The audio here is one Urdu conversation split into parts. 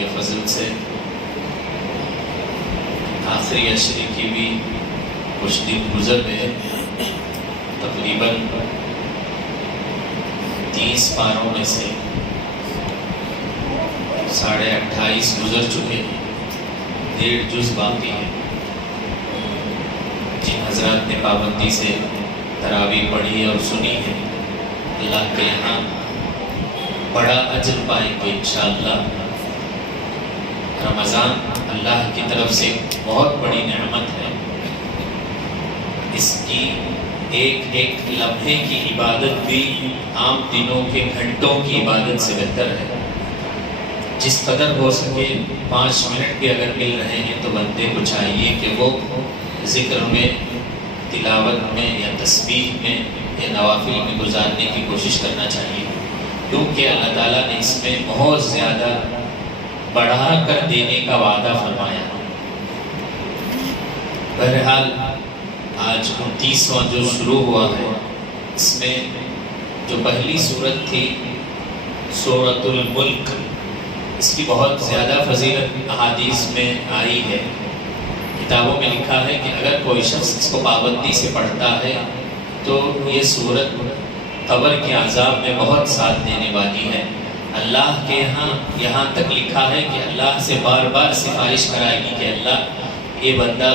کے فضل سے آخری عشرے کی بھی کچھ دن گزر گئے، تقریباً 30 پاروں میں سے 28.5 گزر چکے ہیں، 1.5 جز باقی ہے۔ جن حضرات نے پابندی سے تراویح پڑھی اور سنی ہے، اللہ کے یہاں بڑا اجر پائیں گے انشاءاللہ۔ رمضان اللہ کی طرف سے بہت بڑی نعمت ہے، اس کی ایک ایک لمحے کی عبادت بھی عام دنوں کے گھنٹوں کی عبادت سے بہتر ہے۔ جس قدر ہو سکے 5 منٹ بھی اگر مل رہے ہیں تو بندے کو چاہیے کہ وہ ذکر میں، تلاوت میں یا تسبیح میں یا نوافل میں گزارنے کی کوشش کرنا چاہیے، کیونکہ اللہ تعالیٰ نے اس میں بہت زیادہ بڑھا کر دینے کا وعدہ فرمایا۔ بہرحال آج 29واں جو شروع ہوا ہے، اس میں جو پہلی سورت تھی سورۃ الملک، اس کی بہت زیادہ فضیلت احادیث میں آئی ہے۔ کتابوں میں لکھا ہے کہ اگر کوئی شخص اس کو پابندی سے پڑھتا ہے تو یہ سورت قبر کے عذاب میں بہت ساتھ دینے والی ہے۔ اللہ کے یہاں تک لکھا ہے کہ اللہ سے بار بار سفارش کرائے گی کہ اللہ یہ بندہ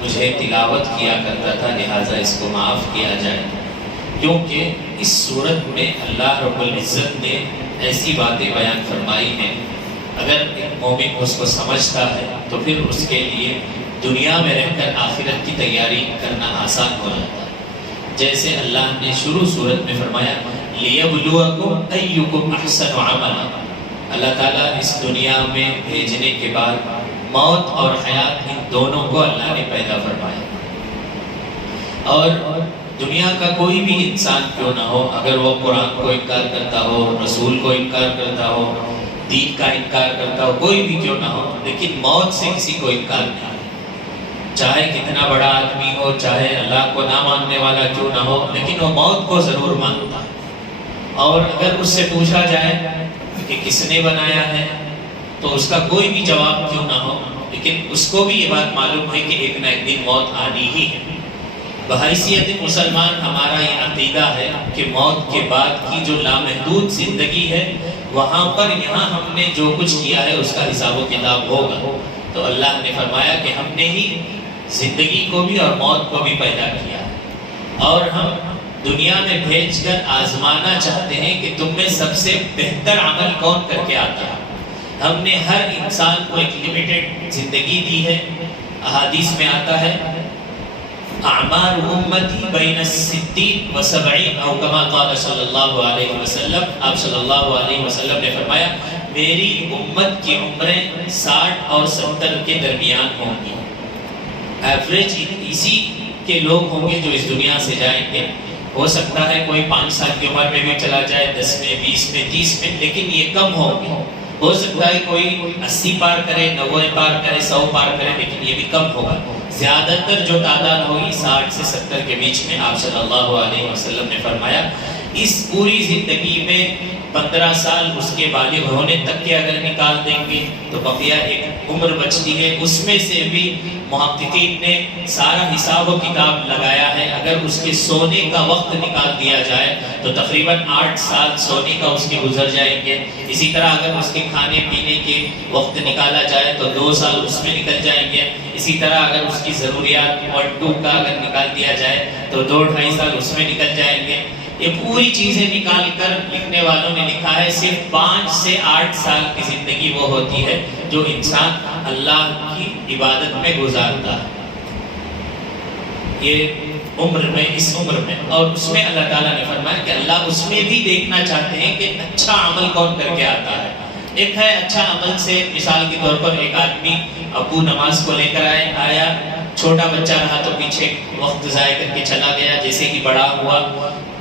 مجھے تلاوت کیا کرتا تھا، لہٰذا اس کو معاف کیا جائے، کیونکہ اس سورت میں اللہ رب العزت نے ایسی باتیں بیان فرمائی ہیں، اگر ایک مومن اس کو سمجھتا ہے تو پھر اس کے لیے دنیا میں رہ کر آخرت کی تیاری کرنا آسان ہو جاتا ہے۔ جیسے اللہ نے شروع سورت میں فرمایا لِيَبْلُوَكُمْ أَيُّكُمْ أَحْسَنُ عَمَلًا، اللہ تعالیٰ اس دنیا میں بھیجنے کے بعد موت اور حیات ان دونوں کو اللہ نے پیدا فرمایا، اور دنیا کا کوئی بھی انسان کیوں نہ ہو، اگر وہ قرآن کو انکار کرتا ہو، رسول کو انکار کرتا ہو، دین کا انکار کرتا ہو، کوئی بھی کیوں نہ ہو، لیکن موت سے کسی کو انکار نہیں، چاہے کتنا بڑا آدمی ہو، چاہے اللہ کو نہ ماننے والا کیوں نہ ہو، لیکن وہ موت کو ضرور مانتا ہے۔ اور اگر اس سے پوچھا جائے کہ کس نے بنایا ہے تو اس کا کوئی بھی جواب کیوں نہ ہو، لیکن اس کو بھی یہ بات معلوم ہے کہ ایک نہ ایک دن موت آنی ہی ہے۔ بحیثیت مسلمان ہمارا یہ عقیدہ ہے کہ موت کے بعد کی جو لامحدود زندگی ہے، وہاں پر یہاں ہم نے جو کچھ کیا ہے اس کا حساب و کتاب ہوگا۔ تو اللہ نے فرمایا کہ ہم نے ہی زندگی کو بھی اور موت کو بھی پیدا کیا ہے، اور ہم دنیا میں بھیج کر آزمانا چاہتے ہیں کہ تم میں سب سے بہتر عمل کون کر کے آتا ہے۔ ہم نے ہر انسان کو ایک لمیٹڈ زندگی دی ہے۔ احادیث میں آتا ہے اعمار امتی بین 60 و 70 او کما قال صلی اللہ علیہ وسلم، آپ صلی اللہ علیہ وسلم نے فرمایا میری امت کی عمریں 60 اور 70 کے درمیان ہوں گی۔ ایوریج اسی کے لوگ ہوں گے جو اس دنیا سے جائیں گے۔ ہو سکتا ہے کوئی 5 سال کی عمر میں بھی چلا جائے، 10 میں، 20 میں، 30 میں، لیکن یہ کم ہوگی۔ ہو سکتا ہے کوئی 80 پار کرے، 90 پار کرے، 100 پار کرے، لیکن یہ بھی کم ہوگا۔ زیادہ تر جو تعداد ہوگی 60 سے 70 کے بیچ میں۔ آپ صلی اللہ علیہ وسلم نے فرمایا اس پوری زندگی میں 15 سال اس کے بالغ ہونے تک کے اگر نکال دیں گے تو بقیہ ایک عمر بچتی ہے، اس میں سے بھی محققین نے سارا حساب و کتاب لگایا ہے، اگر اس کے سونے کا وقت نکال دیا جائے تو تقریباً 8 سال سونے کا اس کے گزر جائیں گے۔ اسی طرح اگر اس کے کھانے پینے کے وقت نکالا جائے تو 2 سال اس میں نکل جائیں گے۔ اسی طرح اگر اس کی ضروریات 1-2 کا اگر نکال دیا جائے تو 2-2.5 سال اس میں نکل جائیں گے۔ یہ پوری چیزیں نکال کر لکھنے والوں نے لکھا ہے صرف 5 سے 8 سال کی زندگی وہ ہوتی ہے جو انسان اللہ کی عبادت میں گزارتا ہے، یہ عمر میں، اس عمر میں۔ اور اس میں اللہ تعالیٰ نے فرمایا کہ اللہ اس میں بھی دیکھنا چاہتے ہیں کہ اچھا عمل کون کر کے آتا ہے۔ ایک ہے اچھا عمل سے، مثال کے طور پر ایک آدمی ابو نماز کو لے کر آیا، چھوٹا بچہ رہا تو پیچھے وقت ضائع کر کے چلا گیا، جیسے کہ بڑا ہوا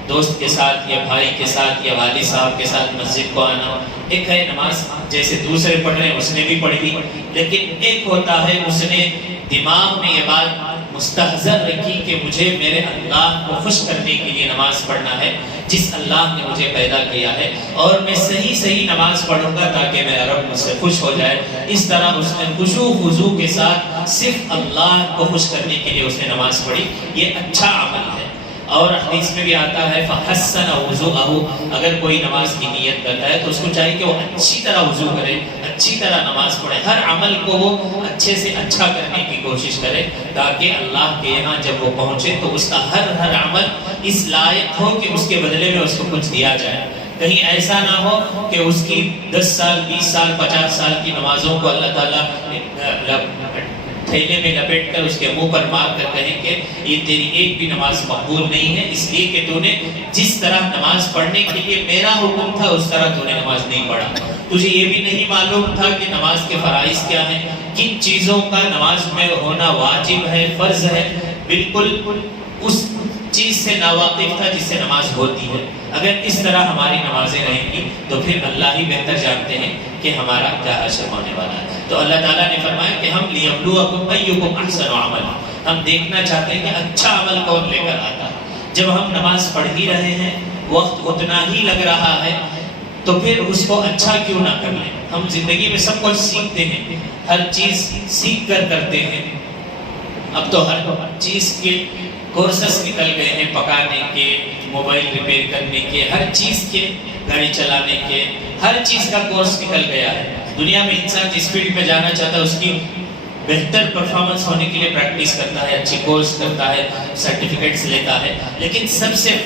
دوست کے ساتھ یا بھائی کے ساتھ یا والد صاحب کے ساتھ مسجد کو آنا۔ ایک ہے نماز جیسے دوسرے پڑھ رہے ہیں اس نے بھی پڑھی، لیکن ایک ہوتا ہے اس نے دماغ میں یہ بات مستحضر رکھی کہ مجھے میرے اللہ کو خوش کرنے کے لیے نماز پڑھنا ہے، جس اللہ نے مجھے پیدا کیا ہے، اور میں صحیح نماز پڑھوں گا تاکہ میرا رب مجھ سے خوش ہو جائے۔ اس طرح اس نے خشوع و خضوع کے ساتھ صرف اللہ کو خوش کرنے کے لیے اس نے نماز پڑھی۔ یہ اچھا عمل ہے۔ اور حدیث میں بھی آتا ہے فحسن وضوءہ، اگر کوئی نماز کی نیت کرتا ہے تو اس کو چاہیے کہ وہ اچھی طرح وضو کرے، اچھی طرح نماز پڑھے، ہر عمل کو وہ اچھے سے اچھا کرنے کی کوشش کرے، تاکہ اللہ کے یہاں جب وہ پہنچے تو اس کا ہر عمل اس لائق ہو کہ اس کے بدلے میں اس کو کچھ دیا جائے۔ کہیں ایسا نہ ہو کہ اس کی 10 سال 20 سال 50 سال کی نمازوں کو اللہ تعالیٰ تھیلے میں لپیٹ کر اس کے منہ پر مار کر کہیں کہ یہ تیری ایک بھی نماز مقبول نہیں ہے، اس لیے کہ تو نے جس طرح نماز پڑھنے کے لیے میرا حکم تھا اس طرح تو نے نماز نہیں پڑھا، تجھے یہ بھی نہیں معلوم تھا کہ نماز کے فرائض کیا ہیں، کن چیزوں کا نماز میں ہونا واجب ہے، فرض ہے، بالکل اس چیز سے ناواقف تھا جس سے نماز ہوتی ہے۔ اگر اس طرح ہماری نمازیں رہیں گی تو پھر اللہ ہی بہتر جانتے ہیں کہ ہمارا کیا حشر ہونے والا ہے۔ تو اللہ تعالیٰ نے فرمایا کہ ہم لیبلوکم ایکم احسن عملا، ہم دیکھنا چاہتے ہیں کہ اچھا عمل کون لے کر آتا ہے۔ جب ہم نماز پڑھ ہی رہے ہیں، وقت اتنا ہی لگ رہا ہے، تو پھر اس کو اچھا کیوں نہ کر لیں۔ ہم زندگی میں سب کچھ سیکھتے ہیں، ہر چیز سیکھ کر کرتے ہیں۔ اب تو ہر چیز کے کورسز نکل گئے ہیں، پکانے کے، موبائل ریپیئر کرنے کے، ہر چیز کے، گاڑی چلانے کے، ہر چیز کا کورس نکل گیا ہے۔ دنیا میں انسان جس فیلڈ میں جانا چاہتا ہے اس کی بہتر پرفارمنس ہونے کے لیے پریکٹس کرتا ہے، اچھی کورس کرتا ہے، سرٹیفکیٹس لیتا ہے، لیکن سب سے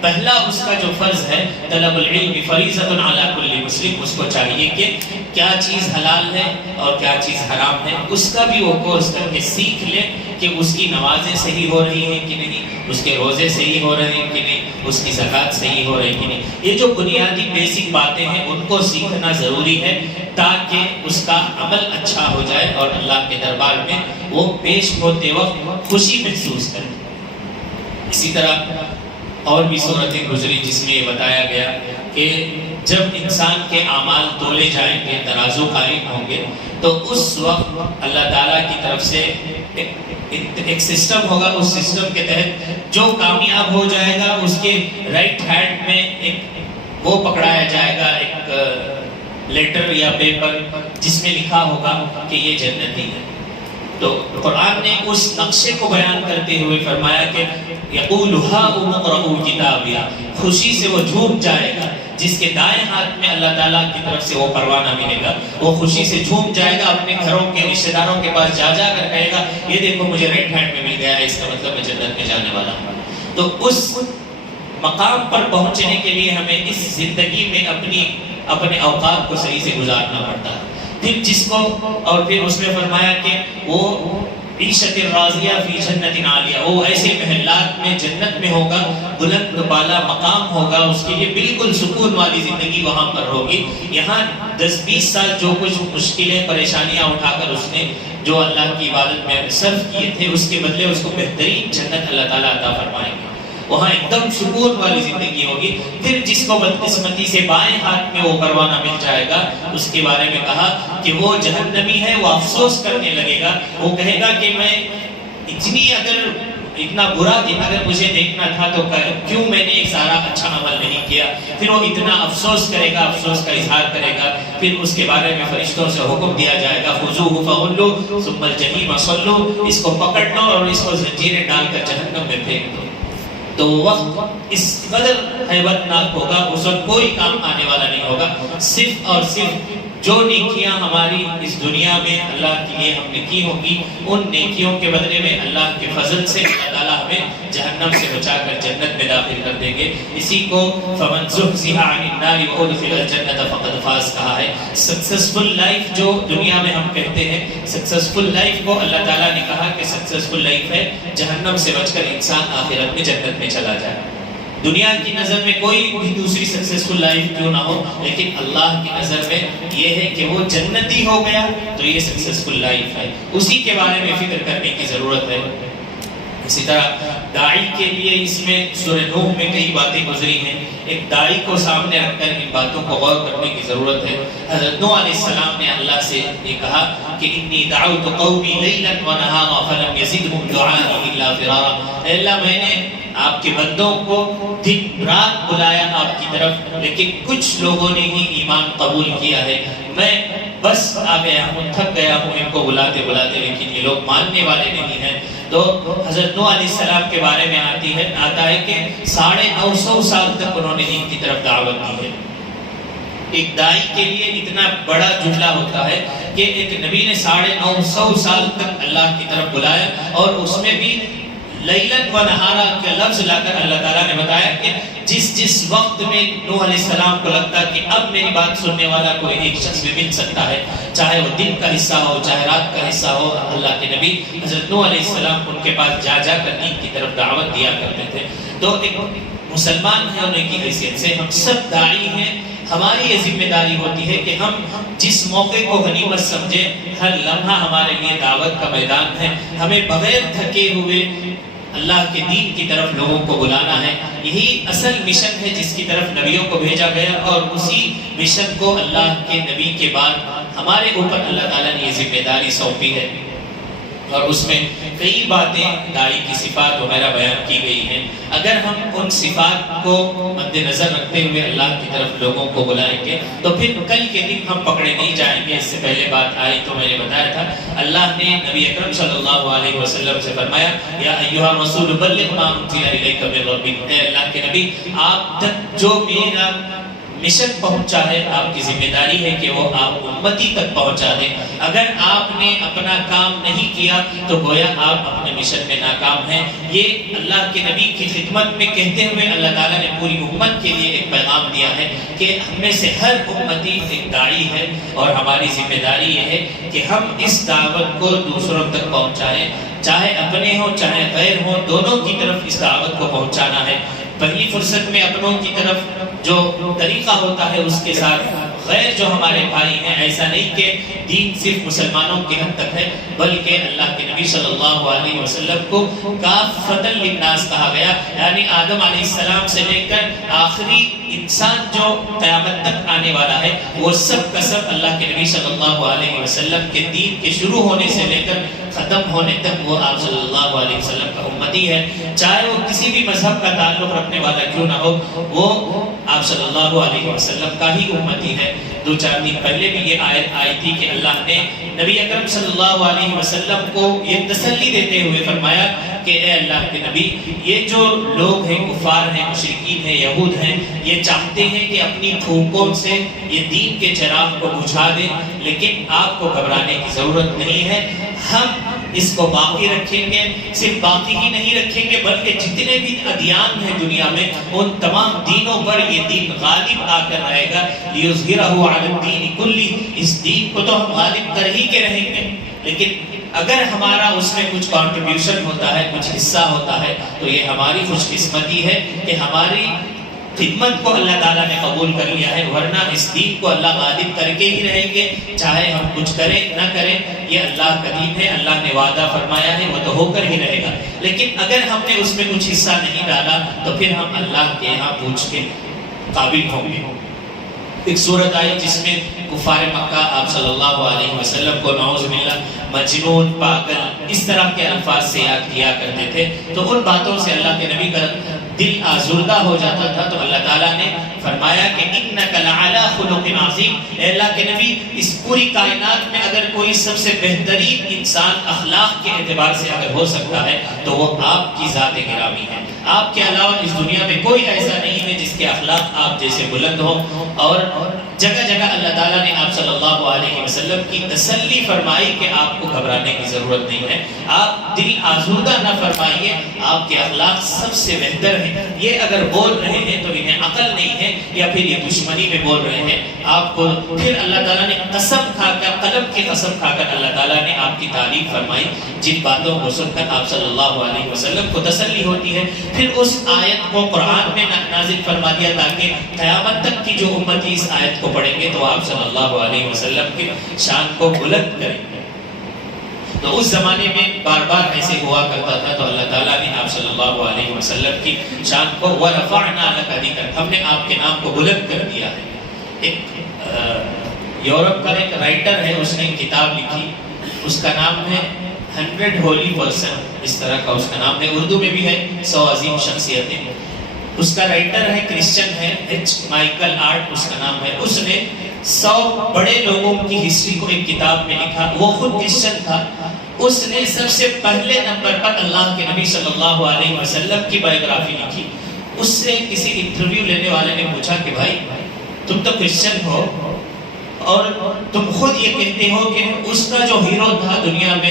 پہلا اس کا جو فرض ہے طلب العلم فریضۃ علی کل مسلم، اس کو چاہیے کہ کیا چیز حلال ہے اور کیا چیز حرام ہے، اس کا بھی وہ کورس کر کے سیکھ لے کہ اس کی نمازیں صحیح ہو رہی ہیں کہ نہیں، اس کے روزے صحیح ہو رہے ہیں کہ نہیں، اس کی زکوٰۃ صحیح ہو رہی کہ نہیں۔ یہ جو بنیادی بیسک باتیں ہیں ان کو سیکھنا ضروری ہے تاکہ اس کا عمل اچھا ہو جائے اور اللہ کے دربار میں وہ پیش ہوتے وقت خوشی محسوس کرے۔ اسی طرح اور بھی صورتیں گزری جس میں یہ بتایا گیا کہ جب انسان کے اعمال تولے جائیں گے، ترازو قائم ہوں گے، تو اس وقت اللہ تعالیٰ کی طرف سے ایک سسٹم ہوگا، اس سسٹم کے تحت جو کامیاب ہو جائے گا اس کے رائٹ ہینڈ میں ایک وہ پکڑایا جائے گا، ایک لیٹر یا پیپر جس میں لکھا ہوگا کہ یہ جنتی ہے۔ تو قرآن نے اس نقشے کو بیان کرتے ہوئے فرمایا کہ یقول ہاؤم اقرؤوا کتابیہ، خوشی سے وہ جھوم جائے گا، جس کے دائیں ہاتھ میں اللہ تعالیٰ کی طرف سے وہ پروانہ ملے گا، وہ خوشی سے جھوم جائے گا، اپنے گھروں کے رشتہ داروں کے پاس جا کر کہے گا یہ دیکھو مجھے رائٹ ہینڈ میں مل گیا ہے، اس کا مطلب میں جنت میں جانے والا ہوں۔ تو اس مقام پر پہنچنے کے لیے ہمیں اس زندگی میں اپنے اوقات کو صحیح سے گزارنا پڑتا ہے۔ پھر جس کو اور پھر اس میں فرمایا کہ وہ عیشت راضیہ فی جنت عالیہ، وہ ایسے محلات میں جنت میں ہوگا، بلند بالا مقام ہوگا، اس کے لیے بالکل سکون والی زندگی وہاں پر ہوگی۔ یہاں 10-20 سال جو کچھ مشکلیں پریشانیاں اٹھا کر اس نے جو اللہ کی عبادت میں صرف کیے تھے، اس کے بدلے اس کو بہترین جنت اللہ تعالیٰ عطا فرمائیں گے، وہاں ایک دم سکون والی زندگی ہوگی۔ پھر جس کو بدقسمتی سے بائیں ہاتھ میں وہ پروانہ مل جائے گا، اس کے بارے میں کہا کہ وہ جہنمی ہے، وہ افسوس کرنے لگے گا، وہ کہے گا کہ میں اتنا برا دن اگر مجھے دیکھنا تھا تو کیوں میں نے ایک سارا اچھا عمل نہیں کیا۔ پھر وہ اتنا افسوس کرے گا، افسوس کا اظہار کرے گا، پھر اس کے بارے میں فرشتوں سے حکم دیا جائے گا خذوہ فغلوہ ثم الجحیم صلوہ، اس کو پکڑ لو اور اس کو زنجیریں ڈال کر جہنم میں پھینک دو۔ تو وقت اس قدر ہیبت ناک ہوگا، اس وقت کوئی کام آنے والا نہیں ہوگا، صرف اور صرف جو نیکیاں ہماری اس دنیا میں اللہ کے لیے ہم نے کی ہوں گی، ان نیکیوں کے بدلے میں اللہ کے فضل سے اللہ تعالیٰ ہمیں جہنم سے بچا کر جنت میں داخل کر دیں گے۔ اسی کو فمن زحزح عن النار وادخل الجنۃ فقد فاز کہا ہے۔ سکسیسفل لائف جو دنیا میں ہم کہتے ہیں، سکسیسفل لائف کو اللہ تعالیٰ نے کہا کہ سکسیسفل لائف ہے جہنم سے بچ کر انسان آخرت میں جنت میں چلا جائے۔ دنیا کی نظر میں کوئی بھی دوسری سکسیسفل لائف کیوں نہ ہو، لیکن اللہ کی نظر میں یہ ہے کہ وہ جنتی ہو گیا تو یہ سکسیسفل لائف ہے، اسی کے بارے میں فکر کرنے کی ضرورت ہے۔ اسی طرح داعی کے لیے اس میں سورہ نوح میں کئی باتیں گزری ہیں. ایک داعی کو سامنے رکھ کر ان باتوں کو غور کرنے کی ضرورت ہے. حضرت نوح علیہ السلام نے اللہ سے یہ کہا کہ انی دعوت قومی لیلا ونہارا فلم یزدہم دعائی الا فرارا. اے اللہ میں نے آپ کے بندوں کو دن رات بلایا آپ کی طرف، لیکن کچھ لوگوں نے ہی ایمان قبول کیا ہے. میں بس آ گیا ہوں، تھک گیا ہوں ان کو بلاتے بلاتے، لیکن یہ لوگ ماننے والے نہیں ہیں. تو حضرت نوح علیہ السلام کے بارے میں آتا ہے کہ 950 سال تک انہوں نے دین کی طرف دعوت دی ہے. ایک دائی کے لیے اتنا بڑا جملہ ہوتا ہے کہ ایک نبی نے 950 سال تک اللہ کی طرف بلایا، اور اس میں بھی لیلن و نہارا کا لفظ لا کر اللہ تعالیٰ نے بتایا کہ جس وقت میں نوح علیہ السلام کو لگتا کہ اب میری بات سننے والا کوئی ایک شخص بھی مل سکتا ہے، چاہے وہ دن کا حصہ ہو چاہے رات کا حصہ ہو، اللہ کے نبی حضرت نوح علیہ السلام ان کے پاس جا کر دین کی طرف دعوت دیا کرتے تھے. تو ایک مسلمان ہے ہونے کی حیثیت سے ہم سب داعی ہیں. ہماری یہ ذمہ داری ہوتی ہے کہ ہم جس موقع کو غنیمت سمجھیں، ہر لمحہ ہمارے لیے دعوت کا میدان ہے. ہمیں بغیر تھکے ہوئے اللہ کے دین کی طرف لوگوں کو بلانا ہے. یہی اصل مشن ہے جس کی طرف نبیوں کو بھیجا گیا، اور اسی مشن کو اللہ کے نبی کے بعد ہمارے اوپر اللہ تعالیٰ نے یہ ذمہ داری سونپی ہے. اور اس میں کئی باتیں داعی کی صفات وغیرہ بیان کی گئی ہیں. اگر ہم ان صفات کو مد نظر رکھتے ہوئے اللہ کی طرف لوگوں کو بلائیں گے تو پھر کل کے دن ہم پکڑے نہیں جائیں گے. اس سے پہلے بات آئی تو میں نے بتایا تھا، اللہ نے نبی اکرم صلی اللہ علیہ وسلم سے فرمایا یا ایھا الرسول بلغ ما انزل الیک من ربک. اے اللہ کے نبی، آپ تک جو میرا مشن پہنچا ہے آپ کی ذمہ داری ہے کہ وہ آپ امتی تک پہنچا دیں. اگر آپ نے اپنا کام نہیں کیا تو گویا آپ اپنے مشن میں ناکام ہیں. یہ اللہ کے نبی کی خدمت میں کہتے ہوئے اللہ تعالیٰ نے پوری امت کے لیے ایک پیغام دیا ہے کہ ہم میں سے ہر امتی ایک داعی ہے، اور ہماری ذمہ داری یہ ہے کہ ہم اس دعوت کو دوسروں تک پہنچائیں، چاہے اپنے ہوں چاہے غیر ہوں، دونوں کی طرف اس دعوت کو پہنچانا ہے. پہلی فرصت میں اپنوں کی طرف جو طریقہ ہوتا ہے اس کے ساتھ غیر جو ہمارے بھائی ہیں. ایسا نہیں کہ دین صرف مسلمانوں کے حد تک ہے، بلکہ اللہ کے نبی صلی اللہ علیہ وسلم کو کافۃ للناس کہا گیا. یعنی آدم علیہ السلام سے لے کر آخری انسان جو قیامت تک آنے والا ہے، وہ سب کا سب اللہ کے نبی صلی اللہ علیہ وسلم کے دین کے شروع ہونے سے لے کر ختم ہونے تک وہ آپ صلی اللہ علیہ وسلم کا امتی ہے. چاہے وہ کسی بھی مذہب کا تعلق رکھنے والا کیوں نہ ہو، وہ آپ صلی اللہ علیہ وسلم کا ہی امتی ہے. 2-4 دن پہلے بھی یہ آیت آئی تھی کہ اللہ نے نبی اکرم صلی اللہ علیہ وسلم کو یہ تسلی دیتے ہوئے فرمایا کہ اے اللہ کے نبی، یہ جو لوگ ہیں، کفار ہیں، مشرکین ہیں، یہود ہیں، یہ چاہتے ہیں کہ اپنی پھونکوں سے یہ دین کے چراغ کو بجھا دیں، لیکن آپ کو گھبرانے کی ضرورت نہیں ہے. ہم اس کو باقی رکھیں گے. صرف باقی ہی نہیں رکھیں گے بلکہ جتنے بھی ادیان ہیں دنیا میں، ان تمام دینوں پر یہ دین غالب آ کر رہے گا. لیظہرہ علی الدین کلہ، اس دین کو تو ہم غالب کر ہی کے رہیں گے. لیکن اگر ہمارا اس میں کچھ کنٹریبیوشن ہوتا ہے، کچھ حصہ ہوتا ہے، تو یہ ہماری خوش قسمتی ہے کہ ہماری خدمت کو اللہ تعالیٰ نے قبول کر لیا ہے. ورنہ اس دین کو اللہ غالب کر کے ہی رہیں گے، چاہے ہم کچھ کریں نہ کریں. یہ اللہ کا دین ہے، اللہ نے وعدہ فرمایا ہے، وہ تو ہو کر ہی رہے گا. لیکن اگر ہم نے اس میں کچھ حصہ نہیں ڈالا تو پھر ہم اللہ کے یہاں پوچھ کے قابل ہوں گے. ایک صورت آئی جس میں کفار مکہ آپ صلی اللہ علیہ وسلم کو نعوذ باللہ مجنون، پاگل، اس طرح کے الفاظ سے یاد کیا کرتے تھے. تو ان باتوں سے اللہ کے نبی کا دل آزردہ ہو جاتا تھا. تو اللہ تعالیٰ نے فرمایا کہ انک لعلی خلق عظیم. اے اللہ کے نبی، اس پوری کائنات میں اگر کوئی سب سے بہترین انسان اخلاق کے اعتبار سے اگر ہو سکتا ہے تو وہ آپ کی ذات گرامی ہے. آپ کے علاوہ اس دنیا میں کوئی ایسا نہیں ہے جس کے اخلاق آپ جیسے بلند ہو. اور جگہ جگہ اللہ تعالیٰ نے آپ صلی اللہ علیہ وسلم کی تسلی فرمائی کہ آپ کو گھبرانے کی ضرورت نہیں ہے. آپ دل آزردہ نہ فرمائیے، آپ کے اخلاق سب سے بہتر ہیں. یہ اگر بول رہے ہیں تو انہیں عقل نہیں ہے یا پھر یہ دشمنی میں بول رہے ہیں. آپ کو پھر اللہ تعالیٰ نے قسم کھا کر، قلم کی قسم کھا کر اللہ تعالیٰ نے آپ کی تعریف فرمائی، جن باتوں کو سن کر آپ صلی اللہ علیہ وسلم کو تسلی ہوتی ہے. پھر اس آیت کو قرآن میں نازل فرما دیا تاکہ قیامت تک کی جو امتی اس آیت کو پڑھیں گے تو آپ صلی اللہ علیہ وسلم کی شان کو بلند کریں. تو اس زمانے میں بار بار ایسے ہوا کرتا تھا، تو اللہ تعالیٰ نے آپ صلی اللہ علیہ وسلم کی شان کو وَرَفَعْنَا لَكَ ذِكْرَكَ، ہم نے آپ کے نام کو بلند کر دیا ہے۔ ایک یورپ کا ایک رائٹر ہے، اس نے ایک کتاب لکھی، اس کا نام ہے 100 ہولی پرسن، اس طرح کا اس کا نام ہے، اردو میں بھی ہے 100 عظیم شخصیتیں۔ اس کا رائٹر ہے، کرسچن ہے، ایچ مائیکل آرٹ اس کا نام ہے۔ اس نے 100 بڑے لوگوں کی ہسٹری کو ایک کتاب میں لکھا، وہ خود کرسچن تھا۔ اس نے سب سے پہلے نمبر پر اللہ کے نبی صلی اللہ علیہ وسلم کی بایوگرافی لکھی۔ اس سے کسی انٹرویو لینے والے نے پوچھا کہ بھائی تم تو کرسچن ہو اور تم خود یہ کہتے ہو کہ اس کا جو ہیرو تھا دنیا میں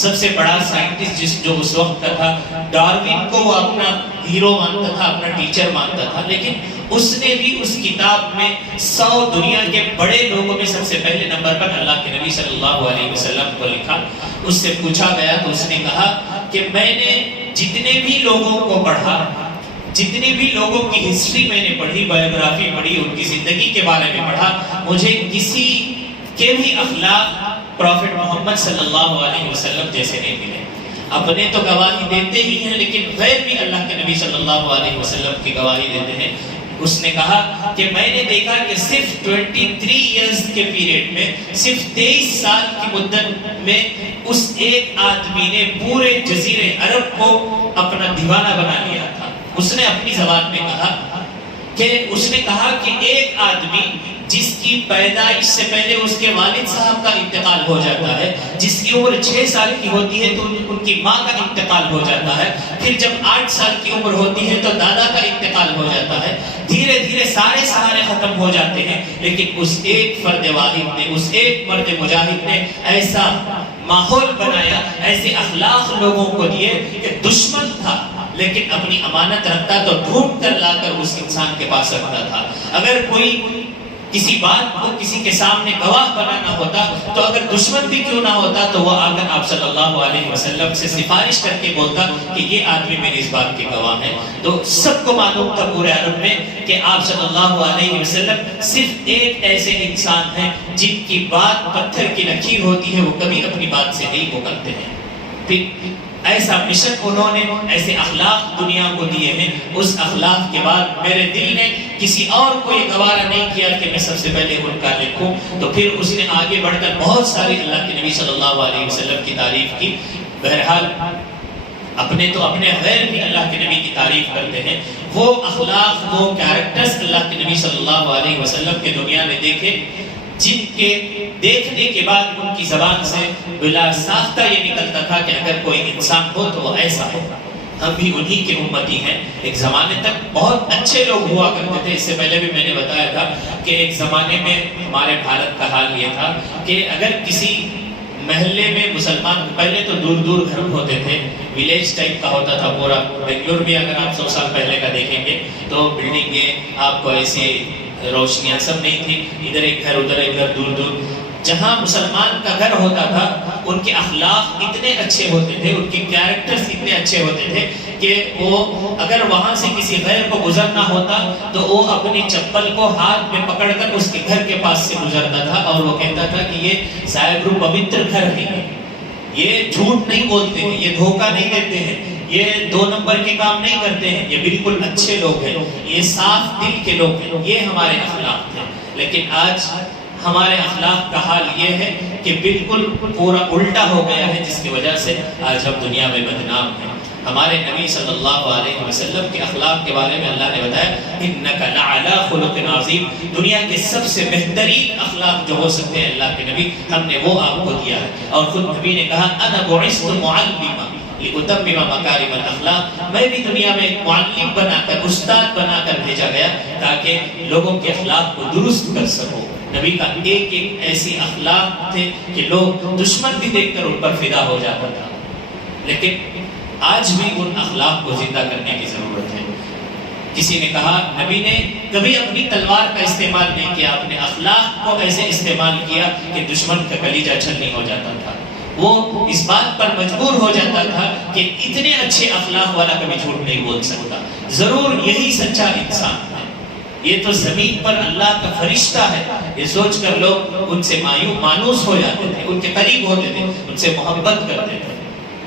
سب سے بڑا سائنٹسٹ جو اس وقت کا تھا، ڈاروین کو وہ اپنا ہیرو مانتا تھا، اپنا ٹیچر مانتا تھا، لیکن اس نے بھی اس کتاب میں 100 دنیا کے بڑے لوگوں میں سب سے پہلے نمبر پر اللہ کے نبی صلی اللہ علیہ وسلم کو لکھا۔ اس سے پوچھا گیا تو اس نے کہا کہ میں نے جتنے بھی لوگوں کو پڑھا، جتنی بھی لوگوں کی ہسٹری میں نے پڑھی، بایوگرافی پڑھی، ان کی زندگی کے بارے میں پڑھا، مجھے کسی کے بھی اخلاق پروفٹ محمد صلی اللہ علیہ وسلم جیسے نہیں ملے۔ اپنے تو گواہی دیتے ہی ہیں، لیکن غیر بھی اللہ کے نبی صلی اللہ علیہ وسلم کی گواہی دیتے ہیں۔ اس نے کہا کہ میں نے دیکھا کہ صرف 23 ایئرز کے پیریڈ میں، صرف 23 سال کی مدت میں اس ایک آدمی نے پورے جزیرے عرب کو اپنا دیوانہ بنا لیا تھا۔ اس نے اپنی زبان میں کہا کہ ایک آدمی جس کی پیدائش سے پہلے اس کے والد صاحب کا انتقال ہو جاتا ہے، جس کی عمر 6 سال کی ہوتی ہے تو ان کی ماں کا انتقال ہو جاتا ہے، پھر جب 8 سال کی عمر ہوتی ہے تو دادا کا انتقال ہو جاتا ہے، دھیرے دھیرے سارے سہارے ختم ہو جاتے ہیں، لیکن اس ایک فرد واحد نے، اس ایک مرد مجاہد نے ایسا ماحول بنایا، ایسے اخلاق لوگوں کو دیے کہ دشمن تھا لیکن اپنی امانت رکھتا تو ڈھونڈ کر لا کر اس انسان کے پاس رکھتا تھا۔ اگر کوئی کسی بات کو کسی کے سامنے گواہ بنانا ہوتا تو اگر دشمن بھی کیوں نہ ہوتا تو وہ آ کر آپ صلی اللہ علیہ وسلم سے سفارش کر کے بولتا کہ یہ آدمی میری اس بات کے گواہ ہے۔ تو سب کو معلوم تھا پورے عرب میں کہ آپ صلی اللہ علیہ وسلم صرف ایک ایسے انسان ہیں جن کی بات پتھر کی لکیر ہوتی ہے، وہ کبھی اپنی بات سے نہیں مکرتے ہیں۔ پھر ایسا مشن انہوں نے، ایسے اخلاق دنیا کو دیے ہیں۔ اس اخلاق کے بعد میرے دل نے کسی اور کو یہ گوارا نہیں کیا کہ میں سب سے پہلے ان کا لکھوں، تو پھر اس نے آگے بڑھ کر بہت ساری اللہ کے نبی صلی اللہ علیہ وسلم کی تعریف کی۔ بہرحال اپنے تو اپنے غیر بھی اللہ کے نبی کی تعریف کرتے ہیں۔ وہ اخلاق، وہ کیریکٹرز اللہ کے نبی صلی اللہ علیہ وسلم کے دنیا میں دیکھے، جن کے دیکھنے کے بعد ان کی زبان سے بلا ساختہ یہ نکلتا تھا کہ اگر کوئی انسان ہو تو وہ ایسا ہو۔ ہم بھی انہی کے امتی ہیں۔ ایک زمانے تک بہت اچھے لوگ ہوا کرتے تھے۔ اس سے پہلے بھی میں نے بتایا تھا کہ ایک زمانے میں ہمارے بھارت کا حال یہ تھا کہ اگر کسی محلے میں مسلمان، پہلے تو دور دور گھر ہوتے تھے، ولیج ٹائپ کا ہوتا تھا پورا۔ بنگلور میں اگر آپ 100 سال پہلے کا دیکھیں گے تو بلڈنگیں آپ کو ایسے روشنیاں سب نہیں تھی، ادھر ایک گھر ادھر ایک گھر، دور دور۔ جہاں مسلمان کا گھر ہوتا تھا ان کے اخلاق اتنے اچھے ہوتے تھے، ان کے کیریکٹرز اتنے اچھے ہوتے تھے کہ وہ اگر وہاں سے کسی غیر کو گزرنا ہوتا تو وہ اپنی چپل کو ہاتھ میں پکڑ کر اس کے گھر کے پاس سے گزرتا تھا، اور وہ کہتا تھا کہ یہ صاحب رو پوتر گھر ہے، یہ جھوٹ نہیں بولتے ہیں، یہ دھوکہ نہیں دیتے ہیں، یہ 2 نمبر کے کام نہیں کرتے ہیں، یہ بالکل اچھے لوگ ہیں، یہ صاف دل کے لوگ ہیں۔ یہ ہمارے اخلاق تھے، لیکن آج ہمارے اخلاق کا حال یہ ہے کہ بالکل پورا الٹا ہو گیا ہے، جس کی وجہ سے آج ہم دنیا میں بدنام ہیں۔ ہمارے نبی صلی اللہ علیہ وسلم کے اخلاق کے بارے میں اللہ نے بتایا انک لعلی خلق عظیم، دنیا کے سب سے بہترین اخلاق جو ہو سکتے ہیں اللہ کے نبی، ہم نے وہ آپ کو دیا ہے۔ اور خود نبی نے کہا انا بعثت معلما لأتمم مکارم الاخلاق، میں بھی دنیا میں معلم بنا کر، استاد بنا کر بھیجا گیا تاکہ لوگوں کے اخلاق کو درست کر سکوں۔ نبی کا ایک ایک ایسی اخلاق تھے کہ لوگ دشمن بھی دیکھ کر ان پر فدا ہو جاتا تھا، لیکن آج بھی ان اخلاق کو زندہ کرنے کی ضرورت ہے۔ کسی نے کہا نبی نے کبھی اپنی تلوار کا استعمال نہیں کیا، اپنے اخلاق کو ایسے استعمال کیا کہ دشمن کا کلیجہ چھلنی ہو جاتا تھا۔ وہ اس بات پر مجبور ہو جاتا تھا کہ اتنے اچھے اخلاق والا کبھی جھوٹ نہیں بول سکتا، ضرور یہی سچا انسان ہے۔ یہ تو زمین پر اللہ کا فرشتہ ہے، یہ سوچ کر لوگ ان سے مانوس ہو جاتے تھے، ان کے قریب ہوتے تھے، ان سے محبت کرتے تھے۔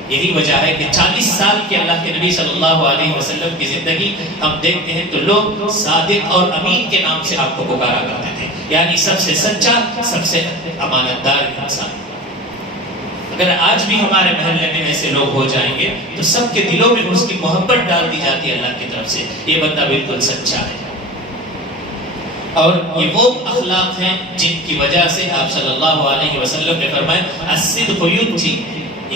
یہی وجہ ہے کہ 40 سال کے اللہ کے نبی صلی اللہ علیہ وسلم کی زندگی ہم دیکھتے ہیں تو لوگ صادق اور امین کے نام سے آپ کو پکارا کرتے تھے، یعنی سب سے سچا، سب سے امانت دار انسان۔ اگر آج بھی ہمارے محلے میں ایسے لوگ ہو جائیں گے تو سب کے دلوں میں اس کی محبت ڈال دی جاتی ہے اللہ کی طرف سے، یہ بندہ بالکل سچا ہے۔ اور یہ وہ اخلاق ہیں جن کی وجہ سے آپ صلی اللہ علیہ وسلم نے فرمایا الصدق ینجی،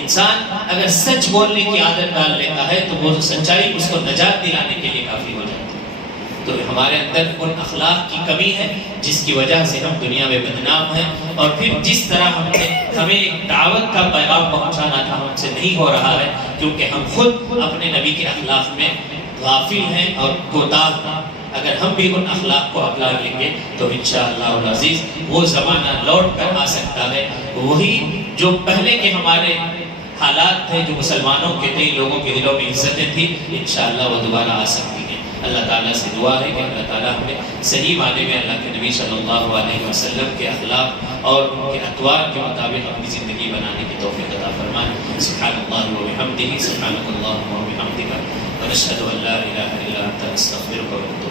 انسان اگر سچ بولنے کی عادت ڈال لیتا ہے تو وہ سچائی اس کو نجات دلانے کے لیے کافی ہو جاتی ہے۔ تو ہمارے اندر ان اخلاق کی کمی ہے جس کی وجہ سے ہم دنیا میں بدنام ہیں، اور پھر جس طرح ہمیں ایک دعوت کا پیغام پہنچانا تھا ہم سے نہیں ہو رہا ہے، کیونکہ ہم خود اپنے نبی کے اخلاق میں غافل ہیں اور کوتاہ ہیں۔ اگر ہم بھی ان اخلاق کو اپنا لیں گے تو انشاءاللہ العزیز وہ زمانہ لوٹ کر آ سکتا ہے، وہی جو پہلے کے ہمارے حالات تھے، جو مسلمانوں کے تھے، لوگوں کے دلوں میں عزتیں تھیں، انشاءاللہ وہ دوبارہ آ سکتی ہیں۔ اللہ تعالیٰ سے دعا ہے کہ اللہ تعالیٰ ہمیں صحیح معنی میں اللہ کے نبی صلی اللہ علیہ وسلم کے اخلاق اور ان کے اطوار کے مطابق اپنی زندگی بنانے کی توفیق عطا فرمائے۔ سبحان اللہ و بحمدہ، سبحانک اللہم و بحمدک، ونشہد ان لا الہ الا انت، نستغفرک و نتوب